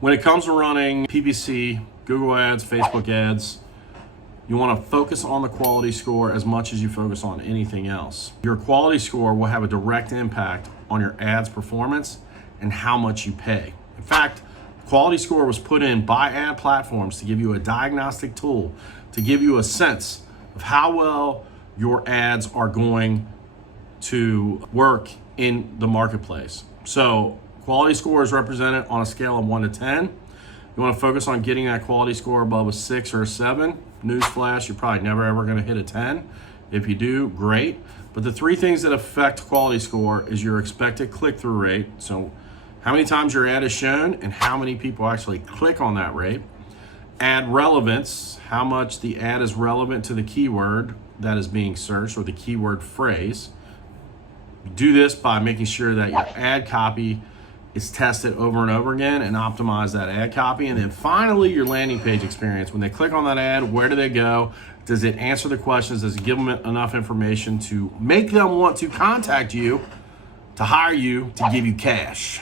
When it comes to running PPC, Google ads, Facebook ads, you want to focus on the quality score as much as you focus on anything else. Your quality score will have a direct impact on your ads performance and how much you pay. In fact, quality score was put in by ad platforms to give you a diagnostic tool, to give you a sense of how well your ads are going to work in the marketplace. So quality score is represented on a scale of 1 to 10. You want to focus on getting that quality score above a 6 or a 7. Newsflash, you're probably never ever going to hit a 10. If you do, great. But the three things that affect quality score is your expected click-through rate. So how many times your ad is shown and how many people actually click on that rate. Ad relevance, how much the ad is relevant to the keyword that is being searched or the keyword phrase. Do this by making sure that your ad copy is tested over and over again and optimize that ad copy. And then finally, your landing page experience. When they click on that ad, where do they go? Does it answer the questions? Does it give them enough information to make them want to contact you, to hire you, to give you cash?